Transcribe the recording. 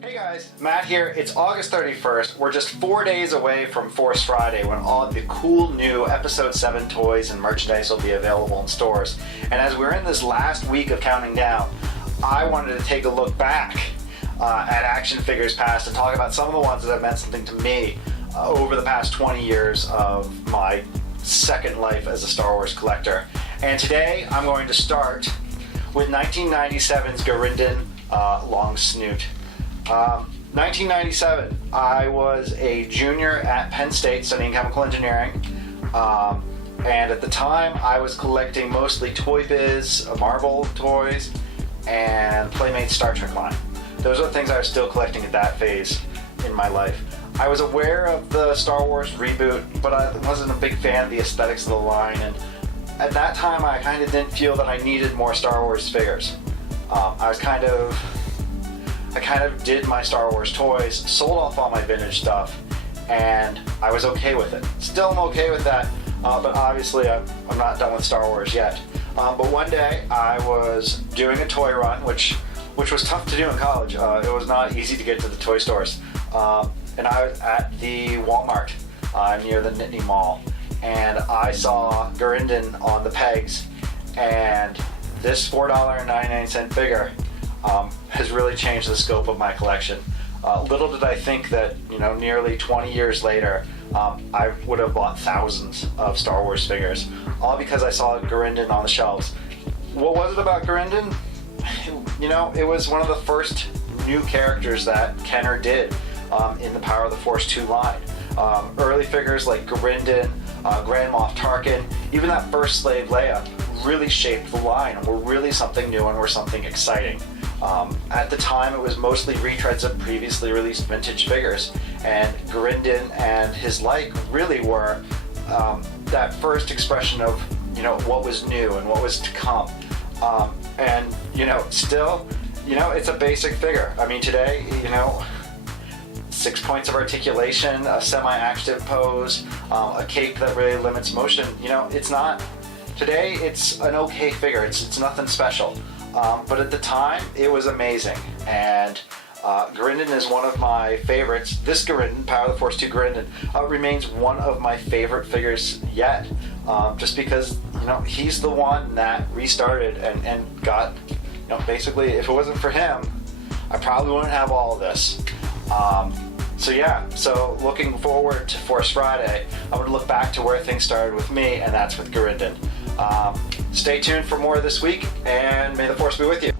Hey guys, Matt here. It's August 31st. We're just 4 days away from Force Friday when all of the cool new Episode 7 toys and merchandise will be available in stores. And as we're in this last week of counting down, I wanted to take a look back at action figures past and talk about some of the ones that have meant something to me over the past 20 years of my second life as a Star Wars collector. And today I'm going to start with 1997's Garindan Long Snoot. 1997, I was a junior at Penn State studying chemical engineering, and at the time I was collecting mostly Toy Biz, Marvel toys, and Playmate's Star Trek line. Those are the things I was still collecting at that phase in my life. I was aware of the Star Wars reboot, but I wasn't a big fan of the aesthetics of the line, and at that time I kind of didn't feel that I needed more Star Wars figures. I kind of did my Star Wars toys, sold off all my vintage stuff, and I was okay with it. Still am okay with that, but obviously I'm not done with Star Wars yet. But one day I was doing a toy run, which was tough to do in college. It was not easy to get to the toy stores. And I was at the Walmart near the Nittany Mall, and I saw Garindan on the pegs, and this $4.99 figure has really changed the scope of my collection. Little did I think that, nearly 20 years later, I would have bought thousands of Star Wars figures, all because I saw Garindan on the shelves. What was it about Garindan? It was one of the first new characters that Kenner did in the Power of the Force 2 line. Early figures like Garindan, Grand Moff Tarkin, even that first Slave Leia really shaped the line and were really something new and were something exciting. At the time, it was mostly retreads of previously released vintage figures, and Garindan and his like really were that first expression of what was new and what was to come. And still, it's a basic figure. I mean, today, 6 points of articulation, a semi-active pose, a cape that really limits motion. It's not. Today, it's an okay figure. It's nothing special. But at the time, it was amazing, and Garindan is one of my favorites. This Garindan, Power of the Force 2 Garindan, remains one of my favorite figures yet, just because he's the one that restarted and got, basically, if it wasn't for him, I probably wouldn't have all of this. So looking forward to Force Friday, I'm going to look back to where things started with me, and that's with Garindan. Stay tuned for more this week, and may the Force be with you.